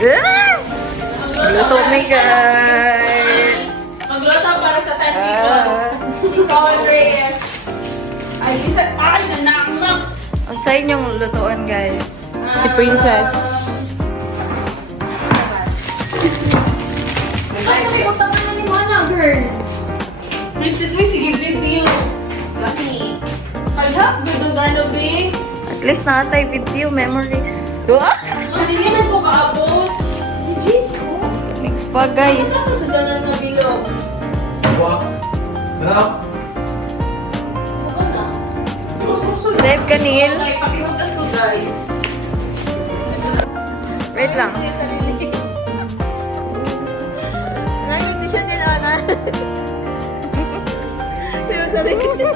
Ah! Luto mi guys. Magluto para sa tanti ko. Si Colin Reyes. Ay, isa. Ay, nanakmak. Ang sa inyong lutuan guys. Si Princess. Ay, sabi ko tama na ni Mana, girl. Princess, we sige video. Lucky. Paghap, gudugano, be. At least nakatay video memories. Hindi naman ko kaabot. Si James, oh. Next pa guys. Ano sa dalan na bilog? Wah. Berapa? Ano na? Dave Kanil. Okay, pakihutas ko, guys. Wait lang. Ay, kasi sarili. Nangiti siya nila, Ana. Siya sarili.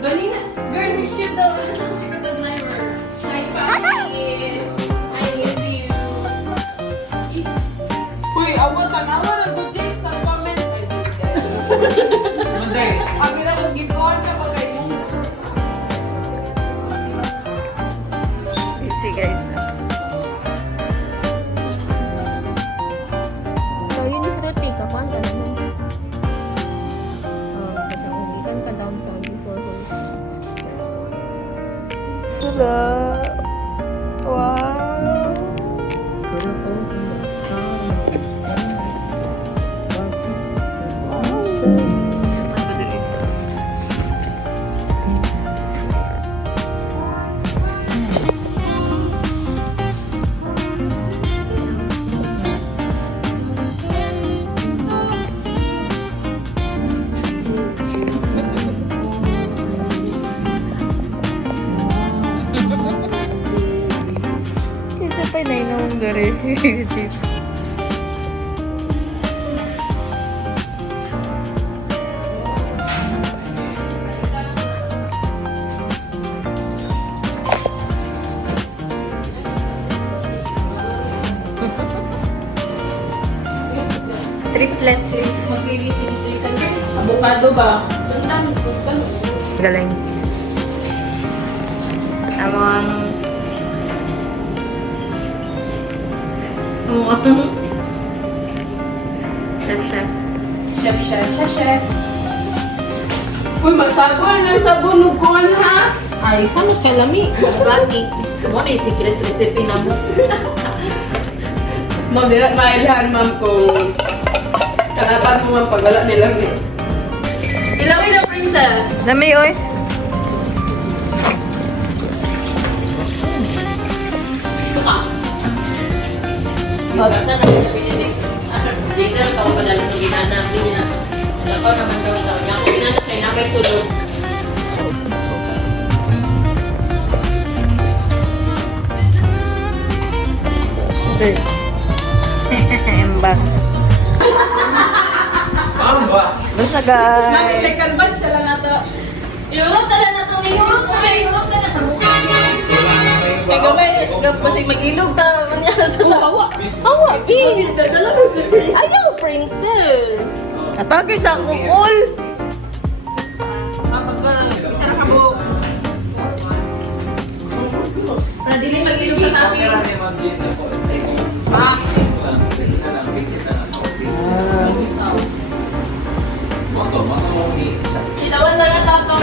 Ganina. Girl, this shit daw. Ano sa secret admirer? Hi, Papi. I miss you. Uy, awakan. Awa na good things sa comments. Ay, Mandai. abi na mag-gipon ka pa kayo. Easy guys. So, yun yung fruity. Sa kwan ka naman. Kasi umikan ka downtown before host. Hello. Wow. Kinsa pa na inawang gari. Chips. Triplets. Maglilitin-litin ka. Avocado ba? Sandang. Galing. Amang... Chef. Chef, chef, chef, chef. Uy, magsagol ng sabon nugon, ha? Ay, sa mas kalami. Gani. Ano na yung secret recipe na mo? Ma'am, mailahan, ma'am, kung kanapan mo, ma'am, pag wala nilang eh. Ilawin na, princess. Dami, oy. Ito ka. Basta na yung pininig. Jason, ikaw pa dalo ng ginana. Nakaw naman daw siya. Yung ginana kay Nabay Sulod. Sir. Embang. Paham ba? Basta guys. Mami, second batch siya lang nato. Iurot ka lang nato ni Iurot ka na. Iurot ka na sa mukha niya. Kaya gamay, kasi mag-ilog ta man niya sa hawa. Hawa, B. Dadala ko sa siya. Ayaw, princess. Atake sa kukul. Kapag isa na kamo. Para dili mag-ilog sa tapi. Bang. Silawan lang na tato.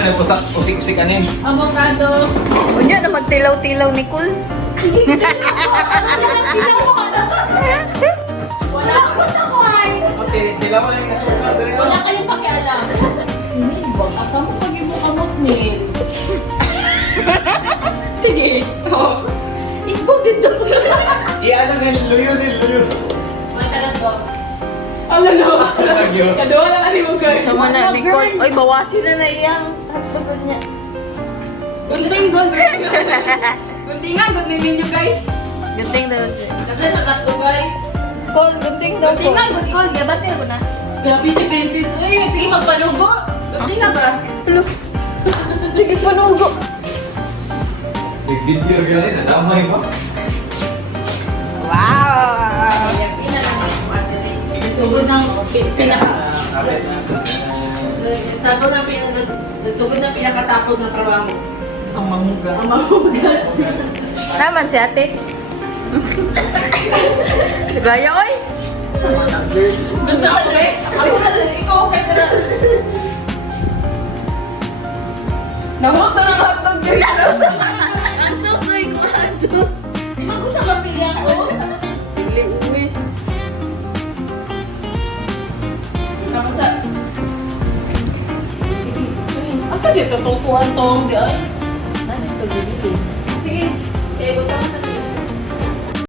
Usik-usik ano yun? Avocado. Unya na magtilaw-tilaw ni Kul. Wala akong takoy. Dilawan yung asukal. Wala kayong pakialam. Sinil ba? Asa mo pag mo kamot, Nil? Sige. Oh. Isbog dito. Ano nga niluyo. May talag ko. Ala no. Kadua lang ani mo guys. Sama na ni Kul. Oy, bawasin na na iyang hapsagon niya. Gunting. Guntingan ninyo guys. Gunting daw. Kasi nagato guys. Kul, gunting daw ko. Guntingan, guntingan. Gabatir ko na. Grabe si Princess. Uy, sige magpanugo. Guntingan ba? Sige, panugo. Nag-video yun, nadamay ba? Wow! Nagsugod ng pinaka... Nagsugod ng pinakatapos na trabaho. Ang mamugas. Ang mamugas. Naman si ate. Gaya, oy! Gusto ko na, ako na din, ikaw okay ka na. Namot na ng hotdog diri. Ang susoy ko, ang sus! Di ba gusto mapili ang sauce? Pili, uwi. Kapasa. Asa di ito tungkuhan tong di ay? Ano ito bibili? Sige, eh, butang sa